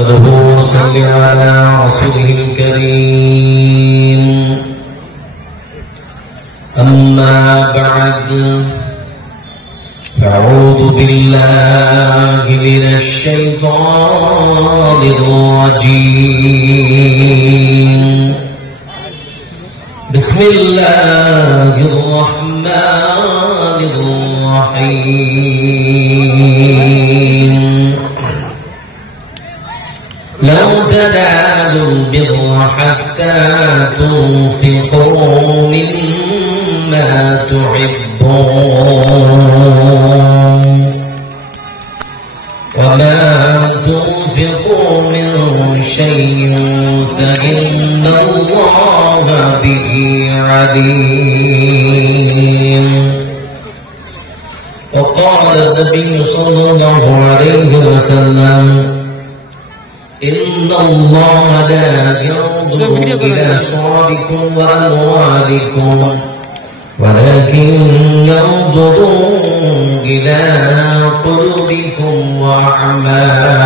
نحمده صل على رسوله الكريم أما بعد فأعوذ بالله من الشيطان الرجيم بسم الله الرحمن الرحيم لو تنالوا البر حتى تنفقوا مما تحبون وما تنفقوا من شيء فإن الله به عليم وقال النبي صلى الله عليه وسلم إن الله لا ينظر إلى صوركم وأموالكم ولكن ينظر إلى قلوبكم وأعمالكم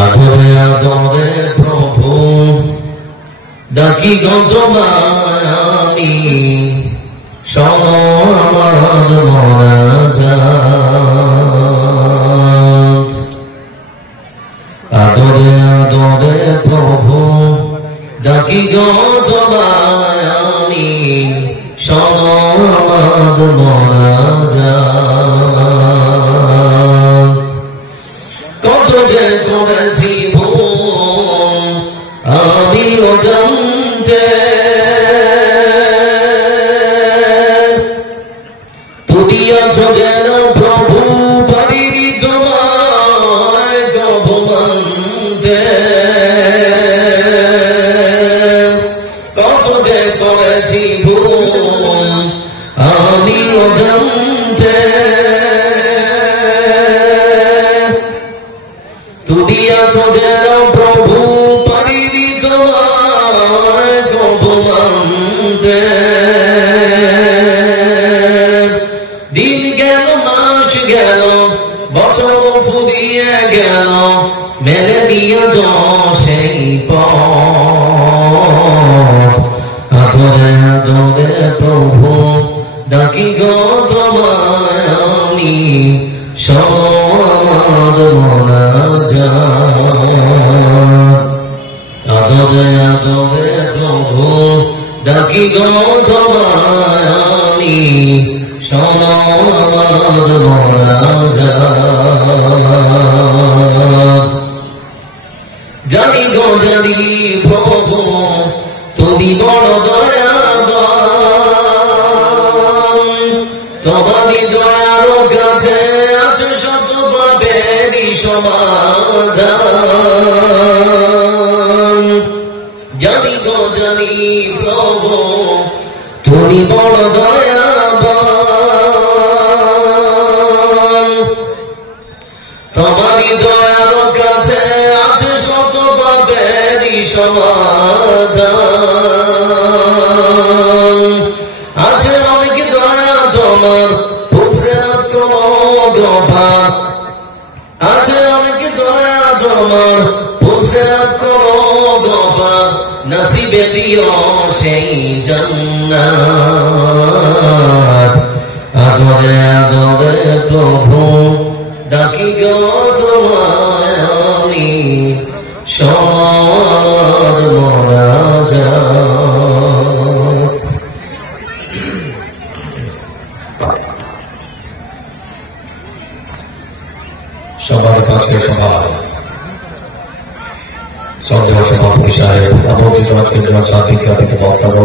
আদরে আদরে প্রভু ডাকি গজমানি শোনো আমার মোনাজাত আদরে আদরে প্রভু ডাকি গজমানি শোনো আমার মোনাজাত কত যে করেছি ভুল আমিও জানতে তুমি আছো যেন প্রভু পারিনি তোমায় প্রভু মানতে কত যে করেছি ভুল আমিও জানতে তুমি আছো যেন প্রভু পারিনি তোমায় প্রভু মানতে দিন গেল মাস গেল বছর ফুরিয়ে গেল মেরে নিয়ে সেই পথ আদরে আদরে প্রভু ডাকি গো তোমায় আমি শোনো আমার মোনাজাত আদরে আদরে প্রভু ডাকি গো তোমায় আমি শোনো আমার মোনাজাত জানি গো জানি প্রভু তুমি বড় দয়াবান তোমারই দয়ার কাছে আছে শত পাপেরই সমাধান জানি গো জানি প্রভু তুমি বড় দয়াবান তোমারই দয়ার কাছে আছে শত পাপেরই সমাধান আছে অনেক দয়া তোমার ফুসরাত ক্রমগভার আছে অনেক দয়া তোমার ফুসরাত ক্রমগভার নসিবে দিও সেই জান্নাত আদরে আদরে প্রভু ডাকি গো তোমায় আমি শোনো মোনাজাত সম্মানিত আজকের সভা শ্রদ্ধেয় সভাপতি সাহেব আমন্ত্রিত আজকের জলসার বিজ্ঞাপিত বক্তব্য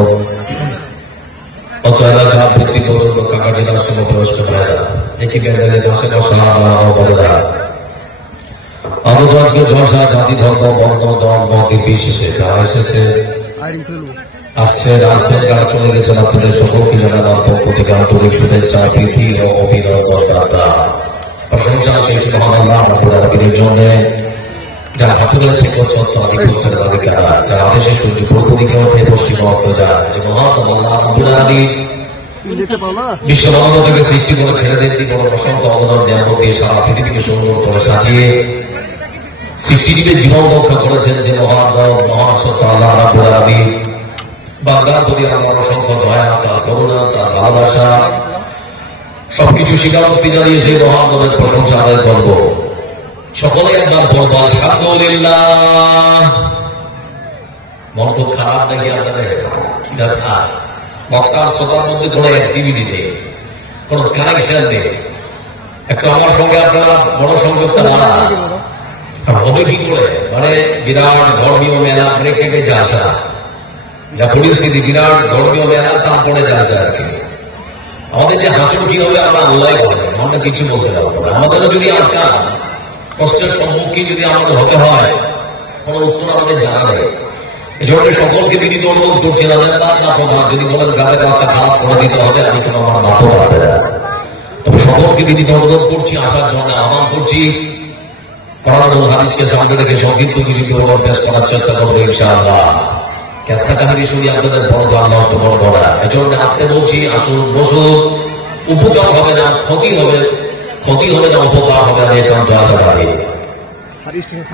অত এলাকা ব্যক্তি পর্যন্ত কাকা জেলার সমবয়স্ক ভাইরা একই প্যান্ডেলের বসে বসা বলেরা আজকে আজকে জলসা জাতি ধর্ম বর্ণ দল মত নির্বিশেষে যারা এসেছে আসছে রাজপথ যারা চলে গেছেন আপনাদের সকলকে জানানোর পক্ষ থেকে আন্তরিক শুভেচ্ছা প্রীতি ও অভিনন্দন দাতা প্রশংসা সেই মহান আল্লাহ রাব্বুল আলামিনের জন্য যারা হাতে রয়েছে যারা দেশে সূর্য পূর্ব দিকে ওঠে পশ্চিমে অস্ত যায় যে মহান আল্লাহ রাব্বুল আলামিন বিশ্ববন্ধ থেকে সৃষ্টি করে ছেলেদের বড় অসংখ্য অবদান দেওয়ার মধ্যে সারা পৃথিবীকে সুন্দর করে সাজিয়ে সৃষ্টিজীবের জীবন রক্ষা করেছেন যে মহান সত্তা আল্লাহ রাব্বুল আলামিন। বান্দার প্রতি আমার অসংখ্য দয়া, তার করুণা, তার ভালোবাসা সবকিছু স্বীকারোক্তি জানিয়ে সেই মহান রবের প্রশংসা আদায় করব। সকলে একবার বলব আলহামদুলিল্লাহ। মন খুব খারাপ নাকি আপনাদের? কিনা খারাপ? মক্কার সবার মধ্যে কোনো অ্যাক্টিভিটি নেই, কোন কানেকশন নেই। একটু আমার সঙ্গে আপনারা বড় সংযোগটা বাড়া হবে কি করে? মানে বিরাট ধর্মীয় মেলা রেখে গেছে আসা, যা পরিস্থিতি বিরাট ধর্মীয় মেলা তারপরে যা আসা আর কি। আমাদের যে হাসিল কি হবে আমরা আল্লাহ বলে, আমরা কিছু বলতে পারবো না। আমাদেরও যদি আপনার কষ্টের সম্মুখীন যদি আমাদের হতে হয়, কোন উত্তর আমাদের জানা নেই। এই জন্য সকলকে বিনীত অনুরোধ করছি, যদি বলেন গাড়ির রাস্তা খারাপ করে দিতে হবে, আমি কোনো আমার মাথা পারবে না। তবে সকলকে বিনীত অনুরোধ করছি, আসার জন্য আহ্বান করছি। কোরআন ও হাদিসকে সামনে রেখে সংক্ষিপ্ত কিছু বিবরণ পেশ করার চেষ্টা করবো ইনশাআল্লাহ। কেসা কাহিনী শুনি আপনাদের বড় নষ্ট করবো না। এই জন্য আসতে বলছি, আসুন বসুন। উপকার হবে না, ক্ষতি হবে না, উপকার হবে না, একান্ত আশাবাদী।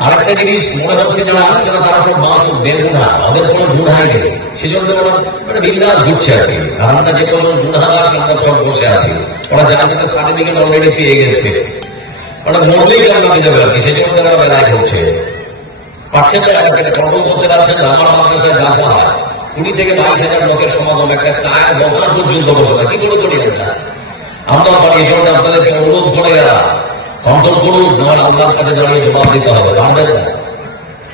আরেকটা জিনিস মনে হচ্ছে যারা আসছে না তারা সব মাসুম বেগুনা, ওদের কোনো গুনাই নেই, সেজন্য ওরা মানে বিন্দাস ঘুরছে আর কি। আমরা যে কোনো গুনাগার আমরা সব বসে আছি, ওরা জানাতে সার্টিফিকেট অলরেডি পেয়ে গেছে, ওরা মরলেই জানাতে যাবে আর কি, সেজন্য তারা বেলায় ঘুরছে। পাচ্ছে তো একটা কন্ট্রোল করতে পারছেন না। আমার মাদ্রাসায় গাছা 20 থেকে 22,000 লোকের সমাগম, একটা চায়ের দোকান পর্যন্ত বসে না। কি করে করি আমরা? আমরা পারি। এই জন্য আপনাদেরকে অনুরোধ করে কন্ট্রোল করুন, নয় আল্লাহর কাছে দাঁড়িয়ে জবাব দিতে হবে, পারবেন না।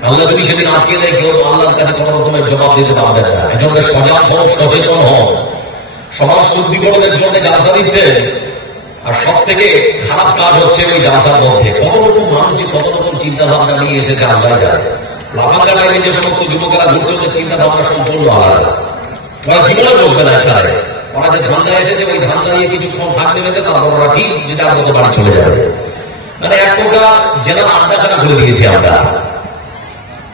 আল্লাহ যদি সেদিন আটকে দেয়, কেউ আল্লাহর কাছে কোন রকমের জবাব দিতে পারবেন না। এই জন্য সজাগ হোক, সচেতন হোক। সমাজ শুদ্ধিকরণের জন্য জালসা দিচ্ছে, আর সব থেকে খারাপ কাজ হচ্ছে ওই জালসার মধ্যে কত রকম মানুষ কত রকম চিন্তা ভাবনা নিয়ে এসেছে আল্লাহ যায়। লাফাঙ্গা লাইনে যে সমস্ত যুবকেরা ঘুরছে, চিন্তা ভাবনা সম্পূর্ণ আলাদা। ওরা জীবনে বসবে না এখানে। ওরা যে ধান্দা এসেছে, ওই ধান্দা নিয়ে কিছুক্ষণ থাকতে পেতে তারপর ওরা ঠিক যেটা আমাদের বাড়ি চলে যাবে। মানে এক প্রকার জেলা আড্ডাখানা করে দিয়েছি আমরা।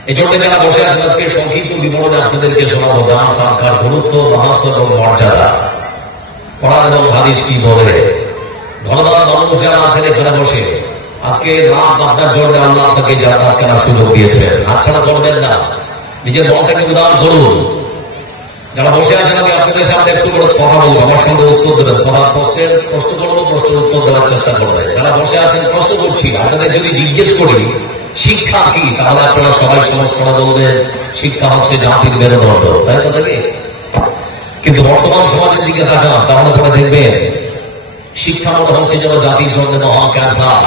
এই জন্য যারা বসে আছেন আজকে সংক্ষিপ্ত বিবরণে আপনাদেরকে শোনাবো দান সাদকার গুরুত্ব, মাহাত্ম্য এবং মর্যাদা। কোরআন এবং হাদিস কি বলে। ধন্যবাদ মানুষ যারা আছেন এখানে বসে, আজকে রাত আপনার জন্য আল্লাহ আপনাকে জান্নাত কেনার সুযোগ দিয়েছে, হাতছাড়া করবেন না। নিজের মনটাকে উদার করুন। যারা বসে আছেন আমি আপনাদের সাথে একটু করে কথা বলবো, আমার সঙ্গে উত্তর দেবেন। কথা প্রশ্ন করবো, প্রশ্নের উত্তর দেওয়ার চেষ্টা করবেন। যারা বসে আছেন প্রশ্ন করছি, আপনাদের যদি জিজ্ঞেস করি শিক্ষা কি, তাহলে আপনারা সবাই সমস্যা বলবেন শিক্ষা হচ্ছে জাতির মেরুদণ্ড, তাই তো নাকি? কিন্তু বর্তমান সমাজের দিকে তাকান, তাহলে পরে দেখবেন শিক্ষা মনে হচ্ছে যেন জাতির জন্য মহা ক্যান্সার।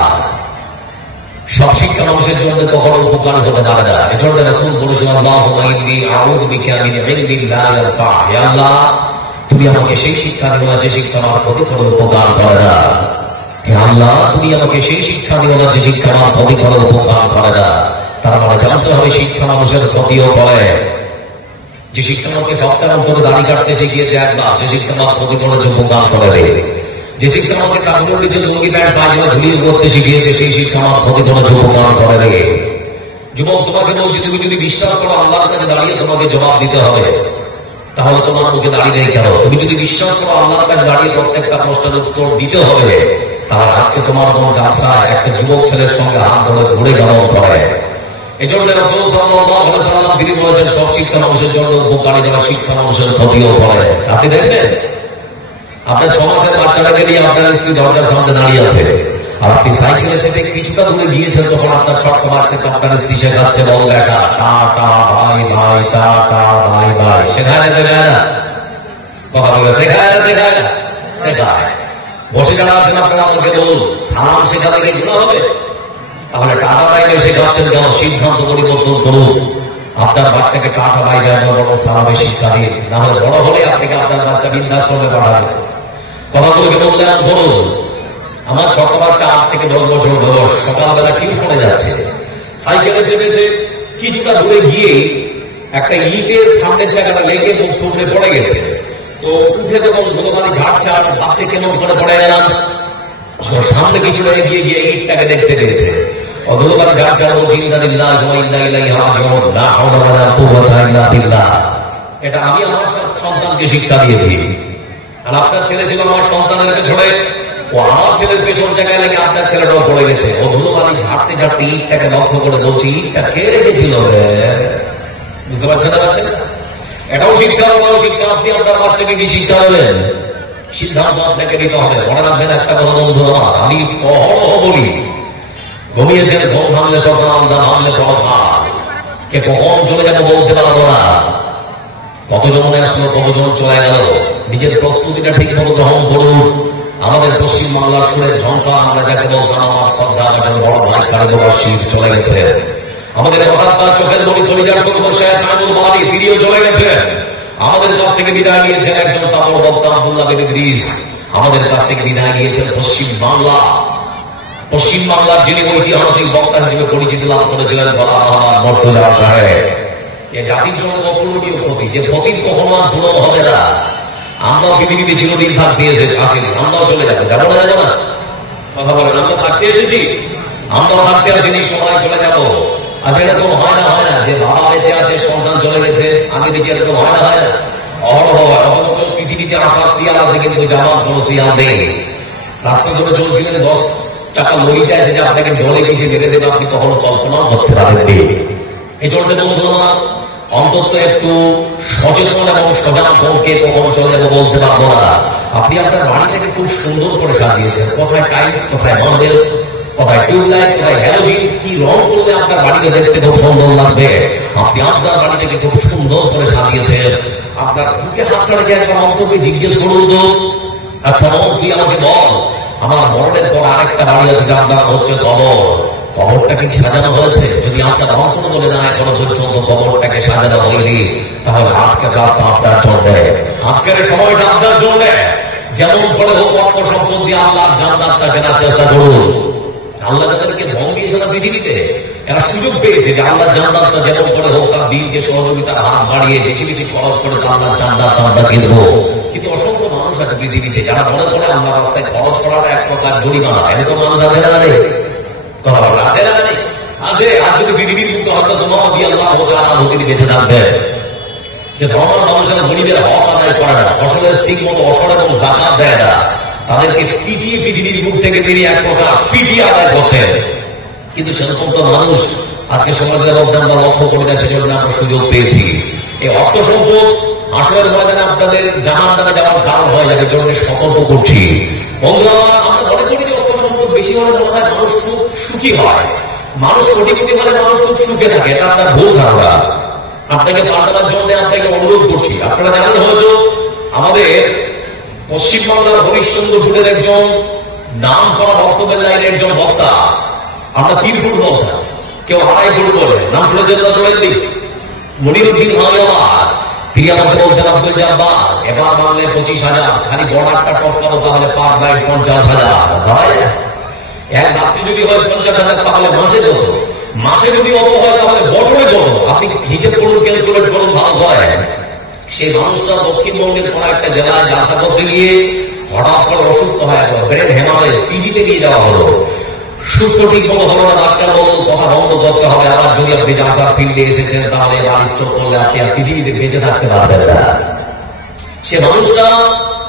সব শিক্ষা মানুষের জন্য কখনো উপকার হতে পারে না। এজন্য রাসূল বলেছেন, আল্লাহুম্মা ইন্নী আউযু বিকা মিন ইলমিন লা ইয়ানফা। হে আল্লাহ, তুমি আমাকে সেই শিক্ষা দিও না যে শিক্ষা আমার ক্ষতি করে উপকার করে না। হে আল্লাহ, তুমি আমাকে সেই শিক্ষা দিও না যে শিক্ষা আমার ক্ষতি করে উপকার করে না। তার মানে জানতে হবে শিক্ষা মানুষের ক্ষতিও করে। যে শিক্ষা আমাকে সপ্তাহের উপরে দাড়ি কাটতে শিখিয়েছে একবার, সে শিক্ষা আমার ক্ষতি করেছে, উপকার করে। যে শিক্ষা আমাকে কাপড়ের নিচে লুঙ্গি প্যান্ট পায়জামা ঝুলিয়ে করতে শিখিয়েছে, সেই শিক্ষা আমার ক্ষতি করেছে, উপকার করে রে। যুবক, তোমাকে বলছি, তুমি যদি বিশ্বাস করো আল্লাহর কাছে দাঁড়িয়ে তোমাকে জবাব দিতে হবে, তাহলে তোমার মুখে দাঁড়িয়ে নেই কেন? তুমি যদি বিশ্বাস করো আল্লাহর কাছে দাঁড়িয়ে প্রত্যেকটা প্রশ্নের উত্তর দিতে হবে, তাহলে আজকে তোমার কোন জালসা একটা যুবক ছেলের সঙ্গে হাত ধরে ঘুরে গমন করে। এই জন্য রাসূল সাল্লাল্লাহু আলাইহি ওয়াসাল্লাম তিনি বলেছেন, সব শিক্ষা মানুষের জন্য উপকারী, যারা শিক্ষা মানুষের ক্ষতিও করে। আপনি দেখবেন আপনার 6 মাসের বাচ্চাটাকে নিয়ে আপনার স্ত্রী দরজার সামনে দাঁড়িয়ে আছে, আর আপনি সাইকেলে চেপে কিছুটা দূরে গিয়েছেন, তখন আপনার ছোট্ট বাচ্চাকে আপনার স্ত্রী শেখাচ্ছে, বল দেখা টাটা ভাই ভাই, টাটা ভাই ভাই। শেখায় না শেখায় না? কথা বলে শেখায় না শেখায় না? শেখায়। বসে যারা আছেন আপনারা আমাকে বলুন, সালাম শেখাতে গিয়ে গুনাহ হবে? তাহলে টাটা ভাই ভাই শেখাচ্ছেন কেন? সিদ্ধান্ত পরিবর্তন করুন। আপনার বাচ্চাকে টাটা ভাই ভাই বড় সালামে শিক্ষা দিন, না হলে বড় হলে আপনাকে আপনার বাচ্চা বৃদ্ধাশ্রমে পাঠাবে। কথাগুলোকে বললেন বলুন। আমার ছোট বাচ্চা 8 থেকে 10 বছর বয়স, সকালবেলা টিউশনে যাচ্ছে, সাইকেলে চেপেছে, কিছুটা দূরে গিয়ে একটা ইটের সামনের জায়গাটা লেগে মুখ থুবড়ে পড়ে গেছে। তো উঠে যখন ধুলোবালি ঝাড়ছে, আর ভাবছে কেমন করে পড়ে গেলাম, সামনে কিছুটা এগিয়ে গিয়ে ইটটাকে দেখতে পেয়েছে। ধুলোবালি ঝাড়ছে, আর বলছে ইন্না লিল্লাহি ওয়া ইন্না ইলাইহি রাজিউন, লা হাওলা ওয়া লা কুওয়াতা ইল্লা বিল্লাহ। এটা আমি আমার সন্তানকে শিক্ষা দিয়েছি। আর আপনার ছেলে ছিল আমার সন্তানের পেছনে, ও আমার ছেলের পেছন জায়গায় লেগে আপনার ছেলেটাও পড়ে গেছে। ও ধুলোবালি ঝাড়তে ঝাড়তে ইটটাকে লক্ষ্য করে বলছি, ইটটা কে রেখেছিল? বুঝতে পারছেন না? পারছেন? এটাও শিক্ষা, ওটাও শিক্ষা। আপনি আপনার বাচ্চাকে কি শিক্ষা দেবেন? সিদ্ধান্ত আপনাকে নিতে হবে। মনে রাখবেন একটা কথা বন্ধু আমার, আমি অহরহ বলি, ঘুমিয়েছেন ঘুম ভাঙলে সকাল, না ভাঙলে সকাল। কে কখন চলে যাবো বলতে পারবো না। কতজন আসলো, কতজন চলে গেল। নিজের প্রস্তুতিটা ঠিক মতো গ্রহণ করুন। আমাদের পশ্চিমবাংলার সুরের ঝঙ্কার, আমরা যাকে বলতাম আমার শ্রদ্ধা আমাদের বড় ভাই কারিগর শিব চলে গেছে। আমাদের হঠাৎ তার চোখের মনি কলিজার শেখ মাহমুদ বাড়ি তিনিও চলে গেছে। আমাদের কাছ থেকে বিদায় নিয়েছেন একজন তাবড় বক্তা আব্দুল্লাহ বিন ইদ্রিস। আমাদের কাছ থেকে বিদায় নিয়েছেন পশ্চিমবাংলার যিনি ঐতিহাসিক বক্তা হিসেবে পরিচিতি লাভ করেছিলেন গোলাম মোহাম্মদ মুর্তজা সাহেব। এ জাতির জন্য অপূরণীয় ক্ষতি, যে ক্ষতির কখনো আর পূরণ হবে না। আমরা পৃথিবীতে চিরদিন থাকতে আসিনি, আমরাও চলে যাবো। যাবো না? যাবো না? কথা বলেন। আমরা থাকতে এসেছি, আমরাও থাকতে আসিনি, সবাই চলে যাবো। আচ্ছা, এরকম হয় না যে বাবা বেঁচে আছে, সন্তান চলে গেছে, আমি বেঁচে, এরকম হয় না? অহরহ হয়। অথচ পৃথিবীতে আসার সিয়াল আছে, কিন্তু যাওয়ার কোনো সিয়াল নেই। রাস্তা ধরে চলছিলেন, 10 টাকা লরিটা এসে যে আপনাকে ডলে কিসে বেঁধে দেবে, আপনি কখনো কল্পনাও করতে পারেননি। এই জন্য বন্ধু আমার, অন্তত একটু সচেতন এবং সজাগ মনকে কখন চলে যাবো বলতে পারবো না। আপনি আপনার বাড়িটাকে খুব সুন্দর করে সাজিয়েছেন, কোথায় টাইলস, কোথায় মার্বেল, কোথায় টিউবলাইট, কোথায় হ্যালোজিন, কি রং করলে আপনার বাড়িতে দেখতে খুব সুন্দর লাগবে। আপনি আপনার বাড়িটাকে খুব সুন্দর করে সাজিয়েছেন। আপনার বুকে হাতটা রেখে একবার অন্তকে জিজ্ঞেস করুন তো, আচ্ছা মন, তুই আমাকে বল, আমার মরণের পর আরেকটা বাড়ি আছে, যার নাম হচ্ছে কবর। কবরটাকে কি সাজানো হয়েছে? যদি আপনার অন্তত বলে না এখনো পর্যন্ত কবরটাকে সাজানো হয়নি, তাহলে আজকের রাতটা আপনার জন্য, আজকের সময়টা আপনার জন্য। যেমন করে হোক অর্থ সম্পদ দিয়ে আল্লাহ জান্নাতটা কেনার চেষ্টা করুন। আল্লাহ তাদেরকে ধন দিয়েছে না পৃথিবীতে, এরা সুযোগ পেয়েছে যে আল্লাহ জান্নাতটা যেমন করে হোক তার দিনকে সহযোগিতার হাত বাড়িয়ে বেশি বেশি খরচ করে আল্লাহ জান্নাতটা আমরা কিনবো। কিন্তু অসংখ্য মানুষ আছে পৃথিবীতে যারা মনে করে আল্লাহ রাস্তায় খরচ করাটা এক প্রকার জরিমানা। এরকম মানুষ আছে না? আছে। আর যদি পৃথিবীর মুক্ত হজরত মুহাম্মদ রাদিয়াল্লাহু তাআলা তিনি বেঁচে থাকবেন, যে ধর্মের মানুষেরা গরিবের হক আদায় করে না, ফসলের ঠিক মতো অসর এবং যাকাত দেয় না, তাদেরকে পিটিয়ে পৃথিবীর মুখ থেকে তিনি এক প্রকার পিটিয়ে আদায় করতেন। কিন্তু সেরকম তো মানুষ আজকে সমাজের মধ্যে আমরা লক্ষ্য করি না, সেজন্য আমরা সুযোগ পেয়েছি। এই অর্থ সম্পদ আসরের ময়দানে আপনাদের জাহান্নামে যাওয়ার কারণ হয়, যাদের জন্য সতর্ক করছি। বন্ধুরা, আমরা মনে করি যে অর্থ সম্পদ বেশি হলে মনে হয় মানুষ খুব সুখী হয়, মানুষ কোটিপতি হলে মানুষ খুব সুখে থাকে। এটা আপনার ভুল ধারণা। আপনাকে পাল্টানোর জন্য আপনাকে অনুরোধ করছি। আপনারা জানেন হয়তো আমাদের পশ্চিমবাংলার হরিশ্চন্দ্র ফুলের একজন নাম করা বক্তব্যের লাইনের একজন বক্তা, আমরা 3 ফুট বক্তা, কেউ 2.5 ফুট বলে, নাম শুনেছেন না? শোনেননি? মনিরুদ্দিন ভাইয়ার, তিনি আমাকে বলতেন, আব্দুল জব্বার এবার বাংলে 25,000, খালি বর্ডারটা টপকানো তাহলে পার রাইড 50,000। এক রাত্রি যদি হয় 50,000, তাহলে মাসে কত? মাসে যদি অত হয় তাহলে বছরে কত? আপনি হিসেব করুন, ক্যালকুলেট করুন, ভালো হয়। সেই মানুষটা দক্ষিণবঙ্গের কোন একটা জেলায় যাত্রা করতে গিয়ে হঠাৎ করে অসুস্থ হয়, ব্রেন হেমারে পিজিতে নিয়ে যাওয়া হলো। সুস্থ ঠিক মতো হলো না, ডাক্তার বলল কথা বন্ধ করতে হবে। আবার যদি আপনি যাত্রার ফিল্ডে এসেছেন তাহলে এবার স্ট্রোক করলে আপনি আর পৃথিবীতে বেঁচে থাকতে পারবেন না। সে মানুষটা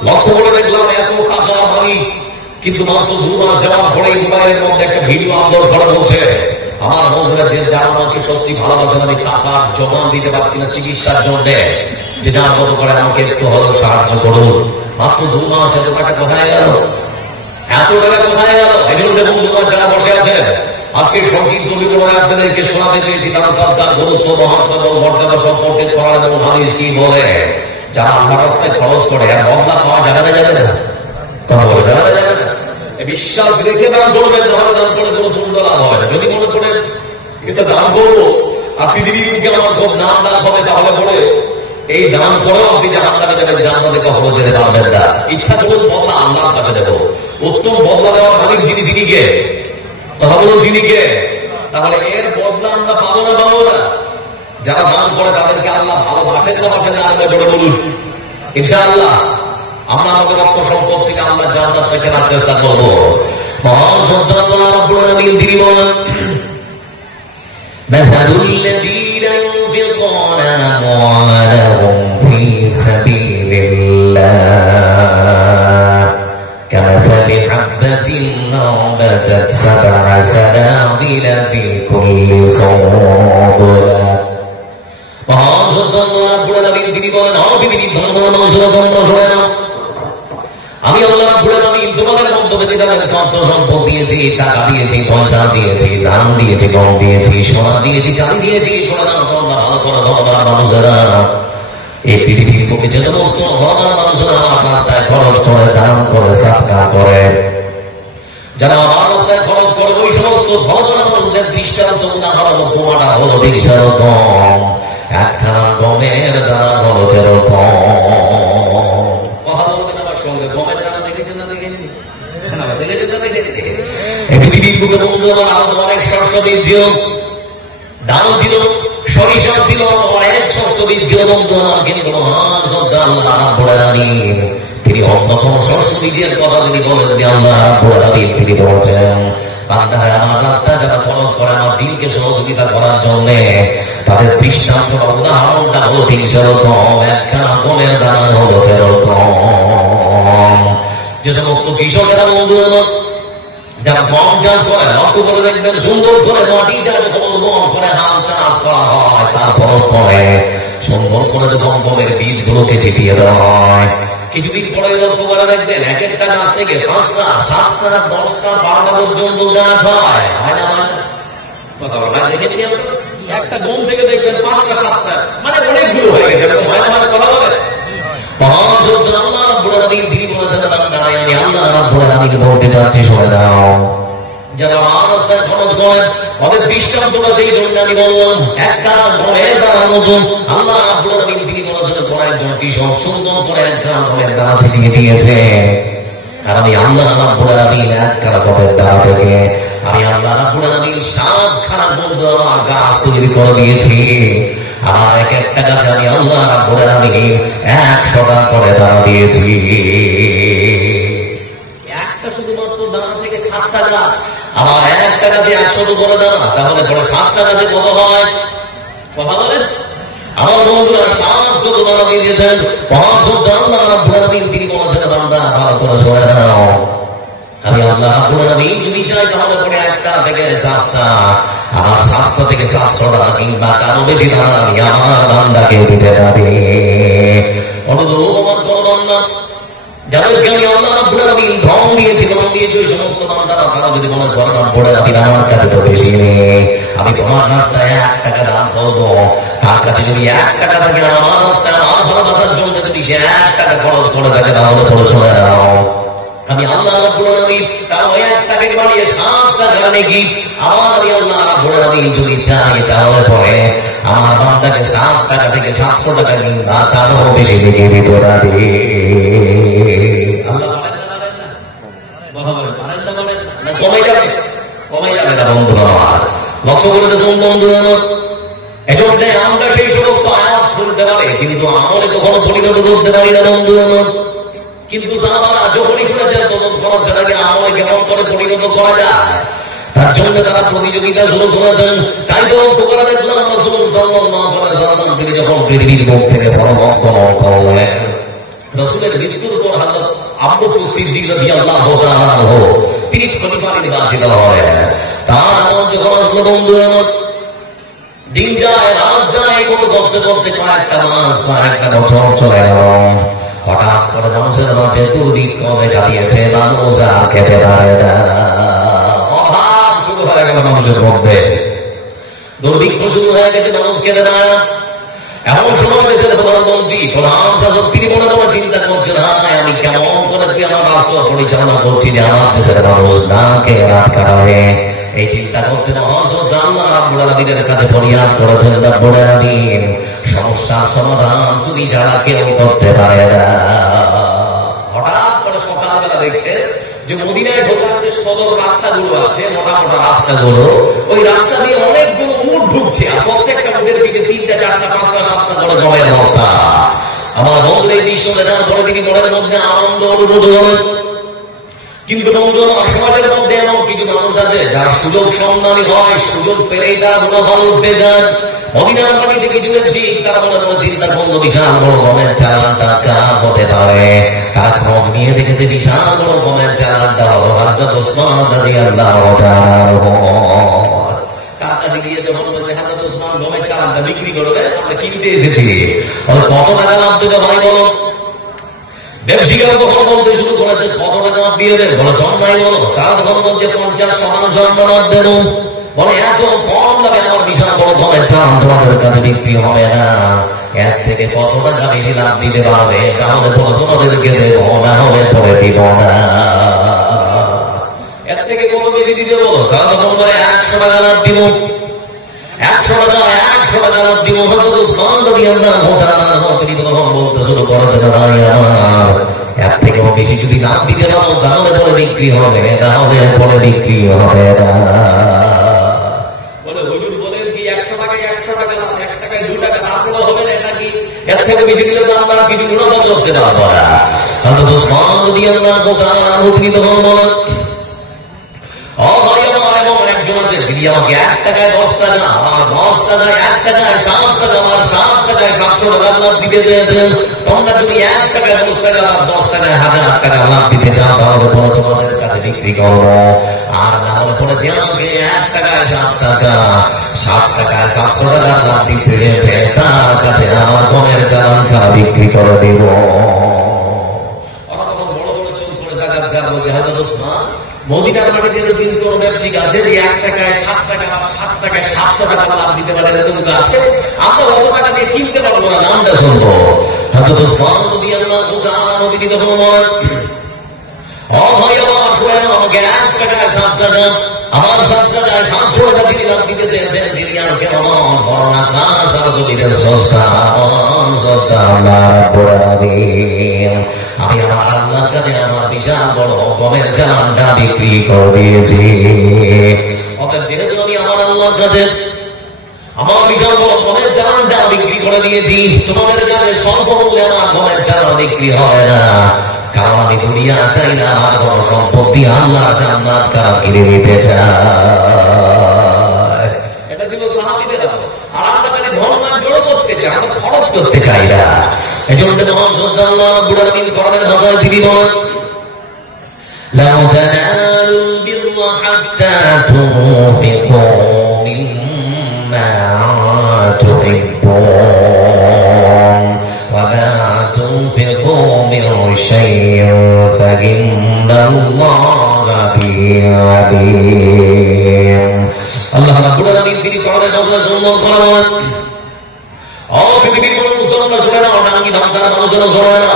লক্ষ্য করে দেখলাম এত টাকা মালিক, কিন্তু মাত্র 2 মাস যাওয়ার পরে মোবাইলের মধ্যে একটা ভিডিও আপলোড করা বলছে, আমার বন্ধুরা যে যারা আমাকে সত্যি ভালোবাসেন, আমি টাকা জমা দিতে পারছি না চিকিৎসার জন্য, যে যার মতো করে আমাকে একটু হলেও সাহায্য করুন। মাত্র 2 মাস, এত টাকা কোথায় গেল? এত টাকা কোথায় গেল? এই জন্য বন্ধুরা যারা বসে আছে আজকে সংক্ষিপ্ত বিবরণে আপনাদেরকে শোনাতে চেয়েছি তারা সরকার গুরুত্ব, মহত্ব এবং মর্যাদা সম্পর্কে কোরআন এবং হাদিস কি বলে। যারা আল্লাহর রাস্তায় খরচ করে আর বদলা পাওয়া যাবে না, যাবে না? কথা বলে যাবে না, যাবে না? বিশ্বাস রেখে দান করবেন, তাহলে দান করে কোনো তুল্য লাভ হয় না। যদি মনে করেন এটা দান করবো আর পৃথিবীকে আমার খুব নাম লাভ হবে, তাহলে বলে এই দান করেও আপনি জাহান্নামে যাবেন, জান্নাতে কখনো যেতে পারবেন না। ইচ্ছা করুন বদলা আল্লাহর কাছে দেবো। উত্তম বদলা দেওয়ার মালিক যিনি, তিনি কে? কথা বলুন, যিনি কে? তাহলে এর বদলা আমরা পাবো না, পাবো না? যারা দান করে তাদেরকে আল্লাহ ভালোবাসেন না, বাসেন না? আল্লাহ করে বলুন ইনশাআল্লাহ। আমরা আমাদের অর্থ সম্পদ থেকে আল্লাহ জান্নাতটা কেনার চেষ্টা করবো। মহান সন্তান আল্লাহ রাব্বুল আলামিন তিনি বলেন, মাসালুল্লাযীনা ইউনফিকুনা আমওয়ালাহুম ফী সাবিলিল্লাহ فآتت 7 سنابل في كل سنبلة আমি আল্লাহ রাব্বুল আলামিন তোমাদের মধ্যে তাদের খাদ্য সম্পদ দিয়েছি, টাকা দিয়েছি, পয়সা দিয়েছি, ধান দিয়েছি, গম দিয়েছি, সোনা দিয়েছি, চাঁদি দিয়েছি। সোনা ভালো করে ধর্মদার মানুষেরা এই পৃথিবীর বুকে যে সমস্ত ধর্মদার মানুষেরা আমার রাস্তায় খরচ করে, দান করে, সাদকা করে, যারা আমার রাস্তায় খরচ করে, ওই সমস্ত ধর্মদার মানুষদের দৃষ্টান্ত উদাহরণ উপমাটা হলো সেরকম একখানা গমের দানা হলো যেরকম। অনেক শস্য বীজ ধান ছিল, সরিষা ছিল, অনেক শস্য বীজ বন্ধু আমার, কিন্তু তিনি অন্যতম শস্য বীজের কথা তিনি বলেন যে আল্লাহ তিনি বলছেন আমার রাস্তায় যারা খরচ করে আমার দিনকে সহযোগিতা করার জন্য তাদের দৃষ্টান্ত উদাহরণটা হলো ঠিক সেরকম একখানা গমের দানা হলো সেরকম। যে সমস্ত কৃষকেরা বন্ধু যারা গম চাষ করে লক্ষ্য করে দেখবেন সুন্দর করে মাটিটাকে গম করে হাল চাষ করা হয়, তারপর পরে সুন্দর করে যখন গমের বীজগুলোকে ছিটিয়ে দেওয়া হয়, কিছুদিন পরে লক্ষ্য করে দেখবেন এক একটা গাছ থেকে 5টা, 7টা, 10টা, 12টা পর্যন্ত গাছ হয় না? একটা গম থেকে দেখবেন 5টা, 7টা, মানে অনেকগুলো হয়ে গেছে। কথা বলে বলতে চাচ্ছি শোনে দাও, যারা আমার রাস্তায় খরচ করেন ওদের দৃষ্টান্তটা সেই জন্য আমি বললাম একটা ঘরের দাঁড়া নতুন আল্লাহ তিনি বলেছেন কোন একজন কৃষক সুন্দর করে একটা ঘরের দাঁড়া ছিটিয়ে দিয়েছে। আর আমি আল্লাহ রাব্বুল আলামিন একখানা ঘরের দাঁড়া থেকে আমি আল্লাহ রাব্বুল আলামিন 7খানা বন্ধু আমার গাছ তৈরি করে দিয়েছি। আর এক একটা গাছে আমি আল্লাহ রাব্বুল আলামিন 100টা করে দাঁড়া দিয়েছি। একটা শুধুমাত্র দাঁড়া থেকে 7টা গাছ, আমার একটা গাছে 100 করে দাঁড়া, তাহলে পরে 7টা গাছে কত হয়? কথা বলেন। আমার বন্ধুরা 700 দাঁড়া দিয়ে দিয়েছেন। 500 আল্লাহ রাব্বুল আলামিন তিনি বলেছেন বান্দা ভালো করে শুনে নাও, আমি আল্লাহ রাব্বুল আলামিন যদি চাই তাহলে পরে একটা থেকে 7টা, আমার 7টা থেকে 700টা কিংবা কারো বেশি দাঁড়া আমি আমার বান্দাকে দিতে পারি। অনুরূপ আমার কোন বান্দা যাদেরকে আমি আল্লাহ রাব্বুল আলামিন ধন দিয়েছি, ধন দিয়েছি, ওই সমস্ত বান্দারা তারা যদি মনে করেন পড়ে রাখি আমার কাছে তো বেশি নেই, আমি তোমার রাস্তায় 1 টাকা দান করবো, তার কাছে যদি 1 টাকা থাকে আমার রাস্তায় আমার ভালোবাসার জন্য যদি সে 1 টাকা খরচ করে থাকে তাহলে পরে শোনা দাও, আমি আল্লাহ রাব্বুল আলামিন তার 1 টাকাকে বাড়িয়ে 7 টাকা নাকি আমার আমি আল্লাহ রাব্বুল আলামিন যদি চাই তাহলে পরে আমার বান্দাকে 7 টাকা থেকে 700 টাকা কিংবা তারও বেশি দিকে দিতে পারি। কমে যাবে, কমে যাবে না বন্ধু আমার। লক্ষ্য করে দেখুন বন্ধু আমার, এজন্য আমরা সেই সমস্ত আয়াত শুনতে পারি কিন্তু আমলে কখনো পরিণত করতে পারি না বন্ধু আমার। কিন্তু সাহাবারা যখনই শুনেছেন তখন সেটাকে আমলে কেমন করে পরিণত করা যায় তার জন্য তারা প্রতিযোগিতা শুরু করেছেন। তাই তো লক্ষ্য করে দেখলাম রাসূল সাল্লাল্লাহু আলাইহি ওয়াসাল্লাম তিনি যখন পৃথিবীর মুখ থেকে পরলোকগমন করলেন, রাসূলের মৃত্যুর পর হযরত আবু বকর সিদ্দিক রাদিয়াল্লাহু তাআলা আনহু তিনি খলিফা নির্বাচিত হলেন। তার আমল যখন আসলো বন্ধু আমার, দিন যায় রাত যায় এগুলো করতে করতে কয়েকটা মাস কয়েকটা বছর চলে গেল। হঠাৎ করে মানুষের মাঝে দুর্ভিক্ষ দেখা দিয়েছে, মানুষ আর খেতে পারে না, অভাব শুরু হয়ে গেল মানুষের মধ্যে, দুর্ভিক্ষ শুরু হয়ে গেছে, মানুষ খেতে পারে না। এমন সময় দেশের প্রধানমন্ত্রী প্রধান শাসক তিনি মনে মনে চিন্তা করছেন, আমি কেমন করে আমার রাষ্ট্র পরিচালনা করছি যে আমার দেশের মানুষ না খেয়ে রাত কাটাবে। এই চিন্তা করতে হযরত আল্লাহ রাব্বুল আলামিনের কাছে ফরিয়াদ করেছেন, রব্বুল আলামিন সমস্যার সমাধান তুমি ছাড়া কেউ করতে পারে না। হঠাৎ করে সকালবেলা দেখছে যে মদিনায় ঢোকার যে সদর রাস্তাগুলো আছে, মোটা মোটা রাস্তাগুলো, ওই রাস্তা দিয়ে অনেকগুলো উট ঢুকছে আর প্রত্যেকটা উটের দিকে 3টা, 4টা, 5টা, 7টা করে জলের অবস্থা। আমার বন্ধু এই দৃশ্য দেখার পরে তিনি মনের মধ্যে আনন্দ অনুভূত হলেন। কিন্তু বন্ধু আমার সমাজের মধ্যে এমন কিছু মানুষ আছে যারা সুযোগ সন্ধানী হয়, সুযোগ পেলেই তারা গুণফল উঠতে যান। মদিনার মাটিতে কিছু ঠিক তারা মনে মনে চিন্তা করলো বিশাল বড় গমের চালানটা কার হতে পারে। তারা খোঁজ নিয়ে দেখেছে বিশাল বড় গমের চালানটা হলো হযরত ওসমান রাদিয়াল্লাহু তাআলা। তার কাছে গিয়ে যখন বলছে হযরত ওসমান গমের চালানটা বিক্রি করবে, আমরা কিনতে এসেছি, কত টাকা লাভ দেবে ভাই বলো। ব্যবসায়ীরা তখন বলতে শুরু করেছে কত টাকা লাভ দিয়ে দেবে, বলে জন নাই বলো। তারা তখন বলছে 50% লাভ দেবো। বলে এত কম লাভে আমার বিশাল বড় গমের চালান তোমাদের কাছে বিক্রি হবে না, এর থেকে কত টাকা বেশি লাভ দিতে পারবে, তাহলে বলো তোমাদেরকে দেবো, না হলে পরে দিব না। এর থেকে কত বেশি দিতে বলো। তারা তখন বলে 100 টাকা লাভ দিব, 100 টাকা লাভ দিব। হয়তো ওসমান রাদিয়াল্লাহু তাআলা তখন বলতে শুরু করেছে ভাই আমার, এর থেকেও বেশি যদি লাভ দিতে পারো তাহলে পরে বিক্রি হবে, তাহলে পরে বিক্রি হবে না। বলে হুজুর বলেন কি 100 টাকায় 100 টাকা লাভ, 1 টাকায় 2 টাকা লাভ হবে না নাকি? এর থেকে বেশি দিলে তো আমরা কিছু গুণফল করতে পারবো না। হযরত ওসমান রাদিয়াল্লাহু তাআলা তিনি তখন বলেন, ও ভাই আমার, এমন একজন আছে তিনি আমাকে 1 টাকায় 10 টাকা, আমার 10 টাকায় 1 টাকায় 7 টাকা, আমার 7 টাকায় 700 টাকা লাভ দিতে চেয়েছেন। তোমরা যদি 1 টাকায় 10 টাকা লাভ, 10 টাকায় 1000 টাকা লাভ দিতে চাও তাহলে পরে তোমাদের কাছে বিক্রি করবো, আর না হলে পরে যে আমাকে 1 টাকায় 7 টাকা, 7 টাকায় 700 টাকা লাভ দিতে চেয়েছে তার কাছে আমার গমের চালানটা বিক্রি করে দেব। মদিনার মাটিতে এতদিন কোন ব্যবসায়িক আছে যে 1 টাকায় 7 টাকা, 7 টাকায় 700 টাকা লাভ দিতে পারে, এরকম আছে? আমরা অত টাকা দিয়ে কিনতে পারবো না, নামটা শুনবো। হযরত ওসমান রাদিয়াল্লাহু তাআলা তিনি তখন বলেন, ও ভাই আমার, শুনেন, আমাকে 1 টাকায় 7 টাকা, আমার 7 টাকায় 700 টাকা তিনি লাভ দিতে চেয়েছেন। তিনি আর কেমন বর্ণা কাজ আর যদি সস্তা আল্লাহ রাব্বুল আলামিন, আমি আমার আল্লাহর কাছে আমার বিশাল বড় গমের চালানটা বিক্রি করে দিয়েছি। অতএব যেহেতু আমি আমার আল্লাহর কাছে আমার বিশাল বড় গমের চালানটা বিক্রি করে দিয়েছি, তোমাদের কাছে স্বল্প মূল্যে আমার গমের চালান বিক্রি হবে না, কারণ আমি দুনিয়া চাই না, আমার বড় সম্পত্তি আল্লাহ জান্নাত কারা কিনে নিতে চায়। এটা ছিল সাহাবীদের আমল। আর আমরা খালি ধর্ম জড়ো করতে চাই, আমরা খরচ করতে চাই না। এজন্য মহান শ্রদ্ধা আল্লাহ রাব্বুল আলামিন কোরআনের ভাষায় তিনি বলেন, লা তানালুল বিররা হাত্তা তুনফিকু মিম্মা তুহিব্বুন ওয়া মা তুনফিকু মিন শাইইন ফাইন্নাল্লাহা বিহি আলিম। আল্লাহ রাব্বুল আলামিন তিনি কোরআনের ভাষায় সম্মান করেন, ও পৃথিবীর কোন মুসলমানরা শুনে না, ডাঙ্গি ধামকার মানুষেরা শোনে না,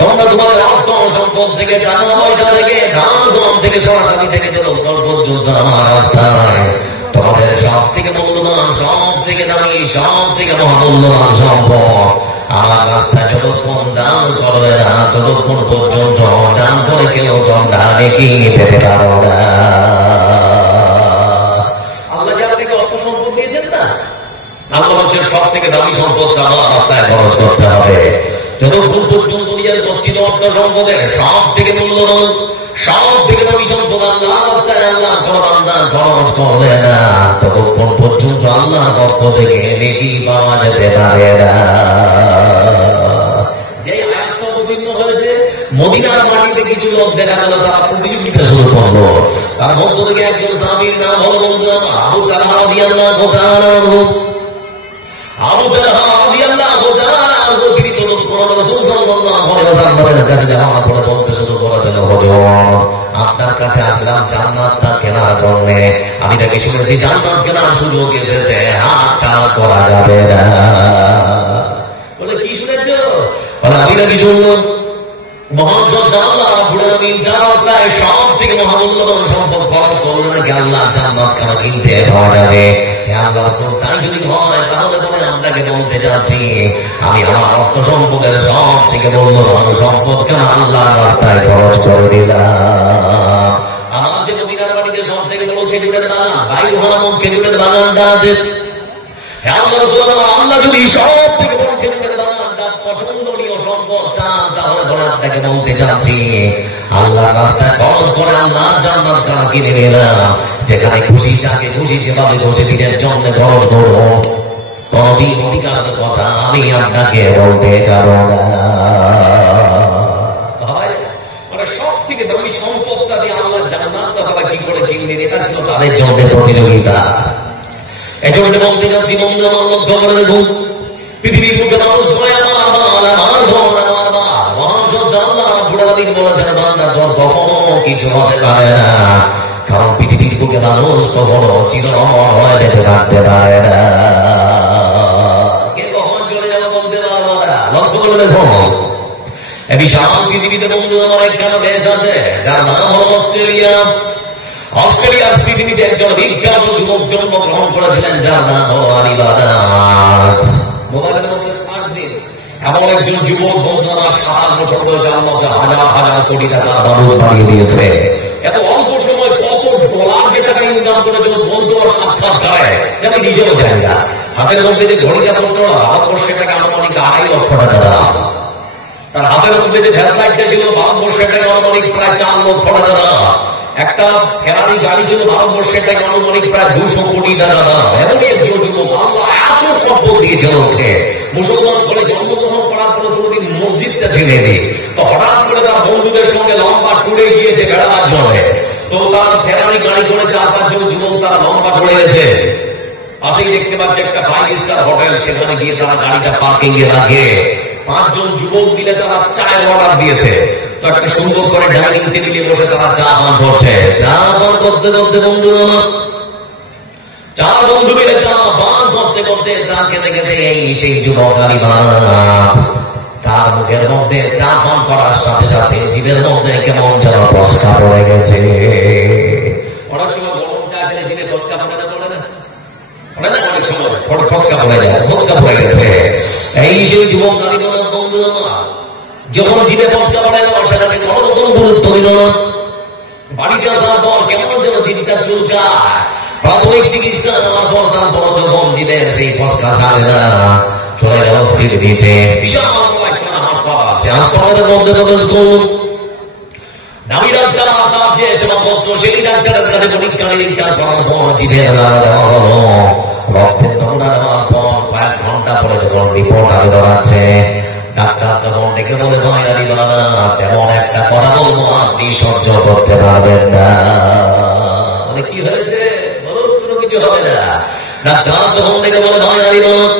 তোমরা তোমাদের অর্থ সম্পদ থেকে, টাকা পয়সা থেকে, দান দম থেকে, সরাসরি থেকে যতক্ষণ পর্যন্ত আমার রাস্তায় তোমাদের সব থেকে মূল্যবান, সব থেকে দামি, সব থেকে মহামূল্যবান সম্পদ আমার রাস্তায় যতক্ষণ দান করবে না, ততক্ষণ পর্যন্ত দান করে কেউ তোমরা নেকি পেতে পারো না। আল্লাহ যে আপনাকে অর্থ সম্পদ দিয়েছেন না, আল্লাহ বলছেন সব থেকে দামি সম্পদটা আমার রাস্তায় খরচ করতে হবে। যতক্ষণ পর্যন্ত নিজের গচ্ছিত অর্থ সম্পদের সব থেকে মূল্যবান, সব থেকে দামি সম্পদ আল্লাহ রাস্তায় আল্লাহ বান্দা খরচ করবে না, ততক্ষণ পর্যন্ত আল্লাহর পক্ষ থেকে নেকি পাওয়া যেতে পারে না। যে আয়াতটা অবতীর্ণ হয়েছে, মদিনার মাটিতে কিছু লোক দেখা গেল তারা প্রতিযোগিতা শুরু করলো। তার মধ্য থেকে একজন সাহাবীর নাম হলো বন্ধু আবু তালহা রাদিয়াল্লাহু তাআলা। আবু তালহা রাদিয়াল্লাহু তাআলা তিনি তো রাসূল সাল্লাল্লাহু আলাইহি ওয়াসাল্লামের কাছে যাওয়ার পরে বলতে শুরু করেছেন, হুজুর আপনার কাছে আসলাম জান্নাতটা কেনার জন্য, আমি নাকি শুনেছি জান্নাত কেনার সুযোগ এসেছে, হাত ছাড়া করা যাবে না। বলে কি শুনেছো? বলে আমি নাকি শুনলাম মহান শ্রদ্ধা আল্লাহ রাব্বুল আলামিন যার রাস্তায় সব থেকে মহামূল্যবান সম্পদ খরচ করলে নাকি আল্লাহ জান্নাত কেন কিনতে পাওয়া যাবে। আল্লাহ রাসূল তাই যদি হয় তাহলে তবে আপনাকে বলতে চাচ্ছি, আমি আমার অর্থ সম্পদের সব থেকে মূল্যবান সম্পদ কেন আল্লাহর রাস্তায় খরচ করে দিলাম। আমার যে মদিনার বাড়িতে সব থেকে বড় খেজুরের বাগান, বাইরুহা নামক খেজুরের বাগানটা আছে, আল্লাহ রাসূল আল্লাহ যদি সব থেকে বড় খেজুরের বাগানটা পছন্দনীয় সম্পদ চান তাহলে ধরে আপনাকে বলতে চাচ্ছি, আল্লাহ রাস্তায় খরচ করে আল্লাহ জান্নাত তারা কিনে নিলাম। যেখানে খুশি যাকে খুশি যেভাবে খুশি দিনের জন্য খরচ করবো, কোনদিন অধিকারের কথা আমি আপনাকে বলতে যাব না। সব থেকে দামি সম্পদটা দিয়ে আল্লাহ জান্নাতটা তারা কি করে কিনলেন, এটা ছিল তাদের জন্য প্রতিযোগিতা। এজন্য বলতে চাচ্ছি, বন্ধু আমার লক্ষ্য করে দেখুন, পৃথিবীর বুকে মানুষ করে আমার কখনো কিছু হতে পারে না, কারণ পৃথিবীর বুকে মানুষ কখনো চিরঅমর হয়ে বেঁচে থাকতে পারে না। কে কখন চলে যাবে বলতে পারবো না। লক্ষ্য করে দেখুন, বিশাল পৃথিবীতে বন্ধু আমার একখানা দেশ আছে যার নাম হল অস্ট্রেলিয়া। অস্ট্রেলিয়ার সিডনিতে একজন বিখ্যাত যুবক জন্মগ্রহণ করেছিলেন যার নাম হল আলী বাদাত। মোবাইলের মধ্যে সার্চ দিন, এমন একজন যুবক বন্ধু আমার 7 বছর বয়সে আমাকে হাজার হাজার কোটি টাকা বাবদ বাড়িয়ে দিয়েছে। এত অল্প সময় কত ডলার যে টাকা ইনকাম করেছিল বন্ধু আমার সাক্ষাৎকারে যে আমি নিজেও জানি না। হাতের মধ্যে যে ঘড়িটা পড়তো ভারতবর্ষের টাকা আনুমানিক 2.5 লক্ষ টাকা দাম। তার হাতের মধ্যে যে ভ্যাসলাইটটা ছিল ভারতবর্ষের টাকা আনুমানিক প্রায় 4 লক্ষ টাকা দাম। একটা ফেরারি গাড়ি ছিল ভারতবর্ষের টাকা আনুমানিক প্রায় 200 কোটি টাকা দাম। এমনই একজন যুবক আল্লাহ এত সম্পদ দিয়েছে ওকে। মুসলমান করে জন্মগ্রহণ করার পরে কোনোদিন মসজিদটা ছেড়েনি, তো হঠাৎ করে তার বন্ধুদের সঙ্গে লম্বা টুরে গিয়েছে বেড়াবার জন্য। তো তার ফেরারি গাড়ি করে 4-5 জন যুবক তারা লম্বা টুরে গেছে। পাশেই দেখতে পাচ্ছে একটা 5 স্টার হোটেল, সেখানে গিয়ে তারা গাড়িটা পার্কিং এ রাখে। 5 জন যুবক মিলে তারা চায়ের অর্ডার দিয়েছে। তো একটা সুন্দর করে ডাইনিং টেবিলে বসে তারা চা পান করছে। চা পান করতে করতে বন্ধু আমার 4 বন্ধু মিলে চা পান করতে করতে চা খেতে খেতে এই সেই যুবক আলী বাদাত তার মুখের মধ্যে চা পান করার সাথে সাথে জিভের মধ্যে কেমন যেন ফসকা পড়ে গেছে। অনেক সময় গরম চা খেলে জিভে ফসকা পড়ে না, পড়ে না, পড়ে না, অনেক সময় ফসকা পড়ে যায়, ফসকা পড়ে গেছে। এই সেই যুবক আলী বাদাত বন্ধু আমার যখন জিভে ফসকা পড়ে গেল সেটাকে কোনো রকম গুরুত্ব দিল না। বাড়িতে আসার পর কেমন যেন জিভটা চুলকায়। প্রাথমিক চিকিৎসা নেওয়ার পর তারপর যখন দিলেন সেই ফসকা ছাড়ে না, চলে গেল সিডনিতে বিশাল একটা হাসপাতাল। সে হাসপাতালের মধ্যে প্রবেশ করুন, দামি ডাক্তার তার যে সেবাপত্র সেই ডাক্তারের কাছে পরীক্ষা নিরীক্ষা করার পর জিভের দেওয়া হলো, রক্তের নমুনা দেওয়ার পর কয়েক ঘন্টা পরে যখন রিপোর্ট আগে দেওয়াচ্ছে, ডাক্তার তখন ডেকে বলে, ভাই আলী বাদাত তেমন একটা কথা বলবো আপনি সহ্য করতে পারবেন না। কি হয়েছে কিছু হবে না। ডাক্তার তখন থেকে বলে, ভাই আলী বাদাত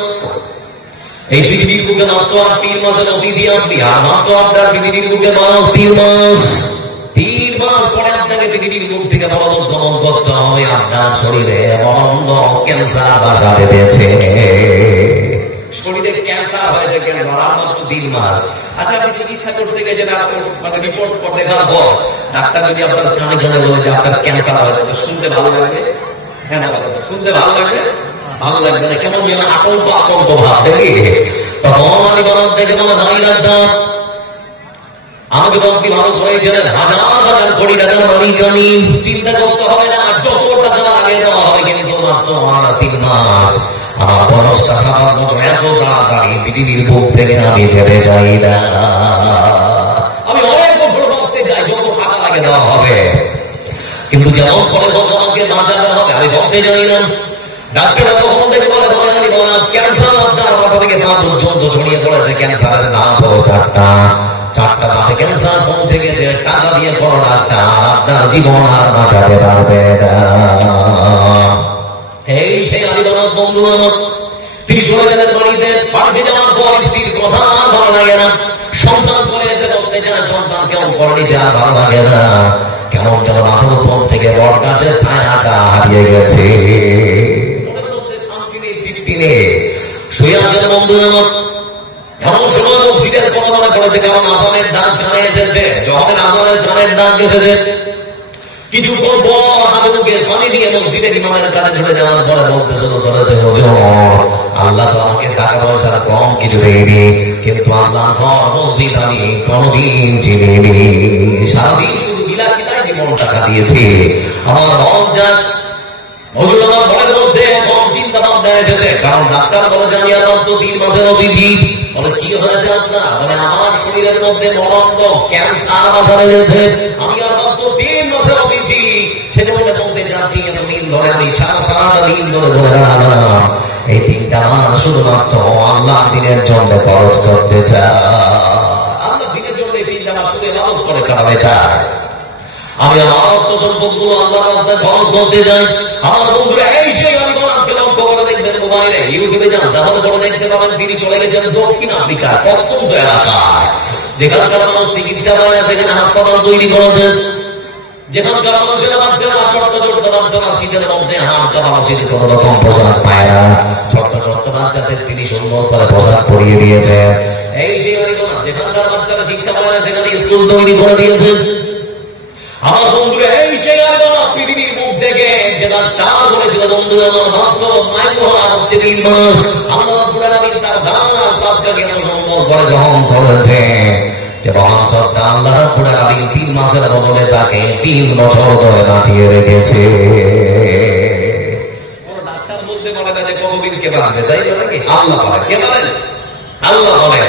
এই পৃথিবীর বুকে মাত্র আর 3 মাসের অতিথি আপনি, আর মাত্র আপনার পৃথিবীর বুকে মানুষ 3 মাস। 3 মাস পরে আপনাকে পৃথিবীর বুক থেকে পরলোকগমন করতে হবে। আপনার শরীরে অনন্য ক্যান্সার বাসা বেঁধেছে, শরীরে ক্যান্সার হয়েছে। ক্যান্সার আর মাত্র 3 মাস। আচ্ছা আপনি চিকিৎসা করতে গেছেন, মানে রিপোর্ট দেখার পর ডাক্তার যদি আপনার কানে কানে বলে যে আপনার ক্যান্সার হয়েছে, তো শুনতে ভালো লাগবে? হ্যাঁ না, শুনতে ভালো লাগবে? ভালো লাগবে না, কেমন যেন আতঙ্ক আতঙ্ক ভাব দেখি। তখন আলী বাদাত দেখে বলে, ভাই ডাক্তার আমাকে তো আপনি ভালো করেছিলেন, হাজার হাজার কোটি টাকার মালিক আমি, চিন্তা করতে হবে না, যত টাকা আগে দেওয়া হবে, কিন্তু মাত্র আমার 3 মাস। আমার বয়সটা 7 বছর, এত তাড়াতাড়ি পৃথিবীর বুক থেকে আমি যেতে চাই না। আমি অনেক বছর বাঁচতে চাই, যত টাকা লাগে দেওয়া হবে, কিন্তু যেমন পরে যত আমাকে বাঁচাতে হবে আমি বলতে চাই না। ডাক্তার তখন থেকে বলে, ক্যান্সার আপনার মাথা থেকে পা পর্যন্ত ছড়িয়ে পড়েছে। ক্যান্সারের নাম হলো 4টা দাঁতে ক্যান্সার পৌঁছে গেছে। টাকা দিয়ে বড় ডাক্তার আপনার জীবন আর বাঁচাতে পারবে না। এই সেই আলী বাদাত বন্ধু আমার, তিনি চলে গেলেন বাড়িতে। বাড়িতে যাওয়ার পর স্ত্রীর কথা আর ভালো লাগে না, সন্তান করে এসে বলতে চায়, সন্তান কেমন করে নিতে আর ভালো লাগে না, কেমন যেন মাথার উপর থেকে বট গাছের ছায়াটা হারিয়ে গেছে। শুয়ে আছেন বন্ধু আমার, এমন সময় মসজিদের কথা মনে পড়েছে, কারণ আজানের ডাক কানে এসেছে। যখন আজানের গানের ডাক এসেছে, কিছুক্ষণ পর হাতে মুখে পানি দিয়ে মসজিদের ইমামের কাছে ঝুলে যাওয়ার পরে বলতে শুরু করেছে, হুজুর আল্লাহ তো আমাকে টাকা পয়সা কম কিছু দেয়নি, কিন্তু আল্লাহ মসজিদ আমি কোনদিন চিনিনি। সারাদিন শুধু বিলাসিতায় জীবন টাকা দিয়েছি। আমার মন যাক হুজুর, আমার মনের মধ্যে কম চিন্তা ভাবনা এসেছে, কারণ ডাক্তার বলে যে আমি আর মাত্র 3 মাসের অতিথি। বলে কি হয়েছে আপনার? বলে আমার শরীরের মধ্যে মরণ্ড ক্যান্সার বাসা বেঁধেছে, আমি আর মাত্র 3 মাসের অতিথি। সেজন্য বলতে চাচ্ছি এতদিন ধরে আমি সারা দিন ধরে দাঁড়ালাম, এই 3টা মাস শুধুমাত্র আল্লাহ দিনের জন্য খরচ করতে চায়। আল্লাহ দিনের জন্য এই 3টা মাস শুধু ইবাদত করে কাটাতে চায়। আমি আমার অর্থ সম্পদগুলো আল্লাহর রাস্তায় খরচ করতে যাই। আমার বন্ধুরা এই সেই গানকে লক্ষ্য করে দেখবেন মোবাইলে, ইউটিউবে যান, তাহলে করে দেখতে পাবেন তিনি চলে গেছেন দক্ষিণ আফ্রিকার প্রত্যন্ত এলাকায়, যেখানকার মানুষ চিকিৎসালয় আছে, সেখানে হাসপাতাল তৈরি করেছেন, যেখানকার মানুষেরা বাচ্চারা ছোট্ট বাচ্চারা শীতের মধ্যে হাত কাঁপানো, শীতে কোন রকম পোশাক পায় না, ছোট্ট বাচ্চাদের তিনি সুন্দর করে পোশাক পরিয়ে দিয়েছে। এই সেই বাড়িগুলো যেখানকার বাচ্চারা শিক্ষা পায় না, সেখানে স্কুল তৈরি করে দিয়েছে। আমার বন্ধুরা এই সেই পৃথিবীর মুখ থেকে যেটা কাজ হয়েছিল বন্ধু আমার মাত্র হচ্ছে 3 মাস। আল্লাহ তার দান সবটাকে সম্ভব করে গ্রহণ করেছে, যে মহান সত্তা আল্লাহ রাব্বুল আলামিন 3 মাসের বদলে তাকে 3 বছর ধরে বাঁচিয়ে রেখেছে। কোন ডাক্তার বলতে পারে না যে কতদিন কে বাঁচবে, তাই না? নাকি আল্লাহ পারে। কে বলেন? আল্লাহ বলে।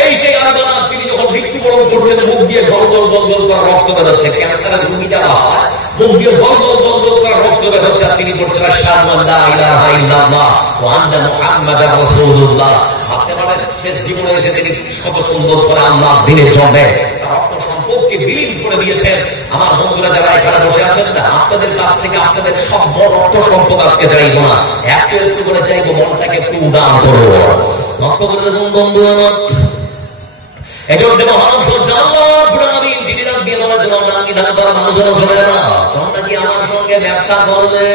এই সেই আল্লাহ তিনি যখন মৃত্যুবরণ করছেন, মুখ দিয়ে গল গল করে রক্ত বেরোচ্ছে, ক্যান্সারের রোগী যারা হয় মুখ দিয়ে গল গল করে রক্ত বেরোচ্ছে, আর তিনি করছেন আশহাদু আল্লা ইলাহা ইল্লাল্লাহ ওয়া আন্না মুহাম্মাদার রাসূলুল্লাহ। ভাবতে পারেন শেষ জীবনে এসে তিনি কত সুন্দর করে আল্লাহ দিনের জন্য রক্ত সম্পদকে বিলীন করে দিয়েছেন। আমার বন্ধুরা যারা এখানে বসে আছেন না, আপনাদের কাছ থেকে আপনাদের সব রক্ত সম্পদ আজকে চাইবো না, একটু করে চাইবো, মনটাকে একটু উদার করবো। লক্ষ্য করে দেখুন বন্ধু আমার, এজন্য মহান সত্তা আল্লাহ রাব্বুল আলামিন যিনি রাব্বি বলেছেন, আমি ধান করা মানুষেরা চলে না, তোমরা কি আমার সঙ্গে ব্যবসা করবে?